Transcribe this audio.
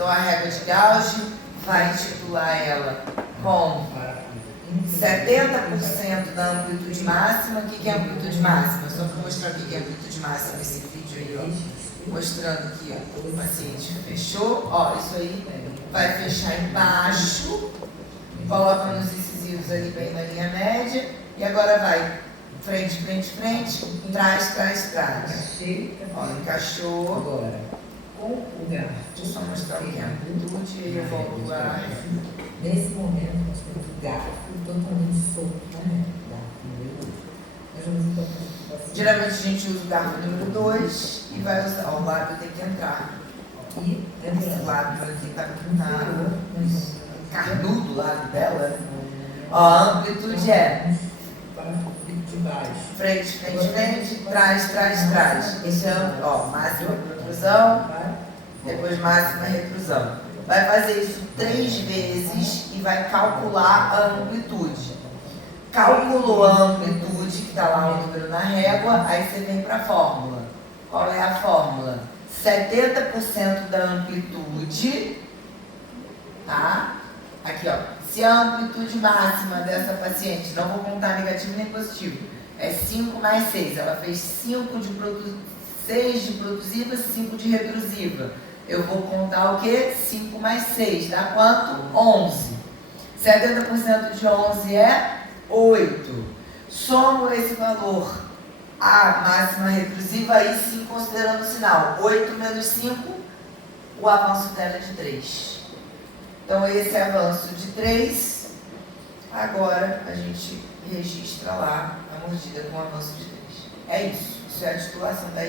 Então a régua de Gauge vai titular ela com 70% da amplitude máxima. O que é amplitude máxima? Só para mostrar o que é amplitude máxima nesse vídeo aí, ó. Mostrando que o paciente fechou. Ó, isso aí vai fechar embaixo. Coloca nos incisivos ali bem na linha média. E agora vai frente, frente, frente, trás, trás, trás. Ó, encaixou. Agora, com o garfo. Deixa eu só mostrar o que é amplitude e eu volto a... Nesse momento, nós temos o garfo totalmente solto, né? Garfo número 2. Nós vamos então fazer. Geralmente a gente usa o garfo número 2 e vai usar. Ó, o lábio tem que entrar. E Esse lábio aqui tá carnudo, o lábio dela. Ó, a amplitude é de baixo. frente, frente, frente, trás, trás, trás. Esse é, ó, máxima protrusão, depois máxima retrusão. Vai fazer isso 3 vezes e vai calcular a amplitude. Calculou a amplitude, que está lá o número na régua, aí você vem para a fórmula. Qual é a fórmula? 70% da amplitude, tá? Aqui, ó. Se a amplitude máxima dessa paciente, não vou contar negativo nem positivo, é 5 mais 6. Ela fez 6 de produziva, 5 de retrusiva. Eu vou contar o quê? 5 mais 6. Dá quanto? 11. 70% de 11 é 8. Somo esse valor a máxima retrusiva, aí sim considerando o sinal. 8 menos 5, o avanço dela é de 3. Então esse avanço de 3, agora a gente registra lá a mordida com avanço de 3. É isso. Isso é a titulação da